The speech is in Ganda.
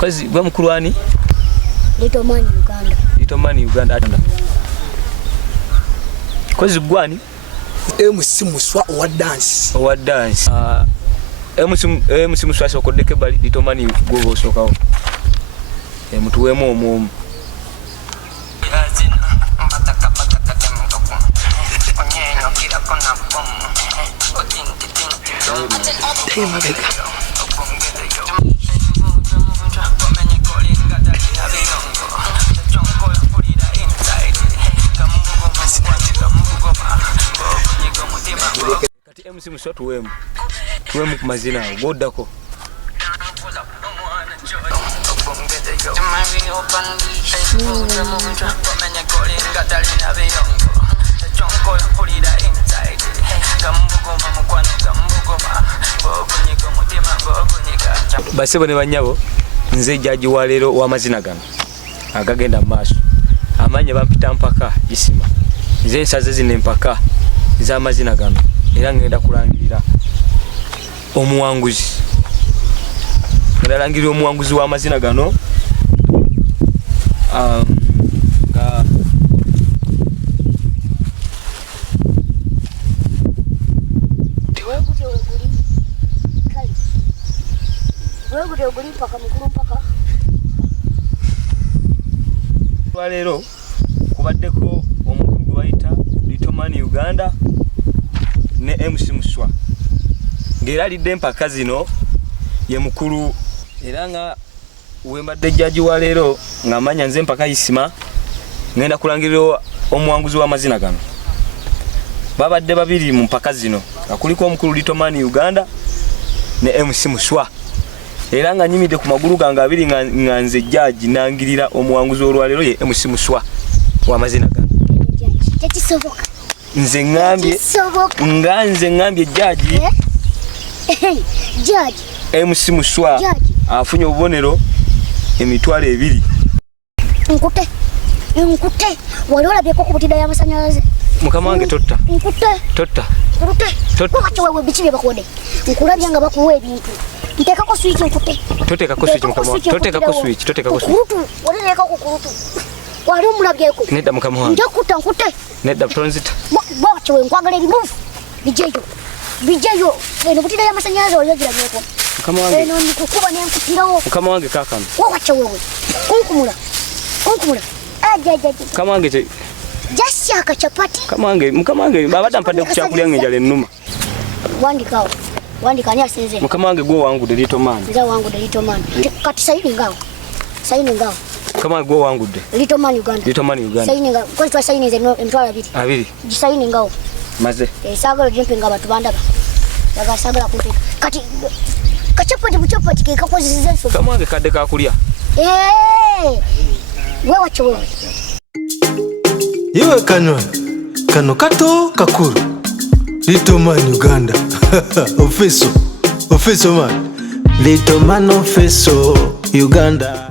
Kazi bwa mukulu ani? LITO man Uganda. LITO man Uganda. Kazi gwani? MC Muswa owa dance. Owa dance. MC Muswa sokodeke bali LITO man gogo sokawo. Mutuwemo omu. Kati MC Muswa tuwemu ku mazina godako. Basebo ne banyabo nze jaji wa lero wa mazina gano agagenda maaso amanya bampita mpaka isima nze nsaze zine mpaka za mazina gano era ngenda kulangirira omuwanguzi ndalangirira omuwanguzi wa mazina gano nga lero kubaddeko omukulu gwe bayita LITO man Uganda ne MC Muswa ng'era alidde empaka zino ye mukulu era nga wembadde jjaji wa leero ng'amanya nze empaka isima ngenda kulangirira omuwanguzi w'amazina gano babadde babiri mu mpaka zino nga kuliko omukulu LITO man Uganda ne MC Muswa era nga nyimidde ku magulu gange abiri nga nze jjaji nangirira omuwanguzi olwaleero ye MC Muswa w'amazina gano. Tekisoboka. Nze ngambye jjaji Judge MC Muswa afunye obubonero emitwalo 2. Nkute wali olabyeko ku Butidda y'amasanyalaze. Mukama wange totta. Totta. Wakati wewe bikibe bakode. Nkulabya nga bakuwa ebintu. Ntekako switch nkute. Totekako switch mukama wange. Totekako switch. Kurutu wali leka ku kurutu. Wali omulabyeko. Nedda mukama wange. Njakuta nkute. Nedda transit. Wakati wewe nkwagala ebimufu. Bijeyo. Eno Butidda y'amasanyalaze wali ogirabyeko. Mukama wange. Eno ndikukuba n'enkutirawo. Mukama wange kakano. Wakati wewe. Kunkumula. Ajajaji. Mukama wange Just yaka chapati. Mukama wange babadde mpadde ku kyakulya ng'enjala ennuma. Wandika ani asinze. Mukama wange gwe wangudde LITO man. Nza wangudde LITO man. Kati sayini ngao. Mukama wange gwe wangudde. LITO man Uganda. Sayini ngao. Kwa twa sayini nze emitwalo 2. Abiri. Gisayini ngao. Maze. Sagala jimpinga abantu bandaba. Yaga sagala kutu. Kati buchapati ke kakozeseza nso. Mukama wange kadde kakulya. Wewe chowe. Iwe kano kato kakuru LITO man Uganda. Officio man LITO man officio Uganda.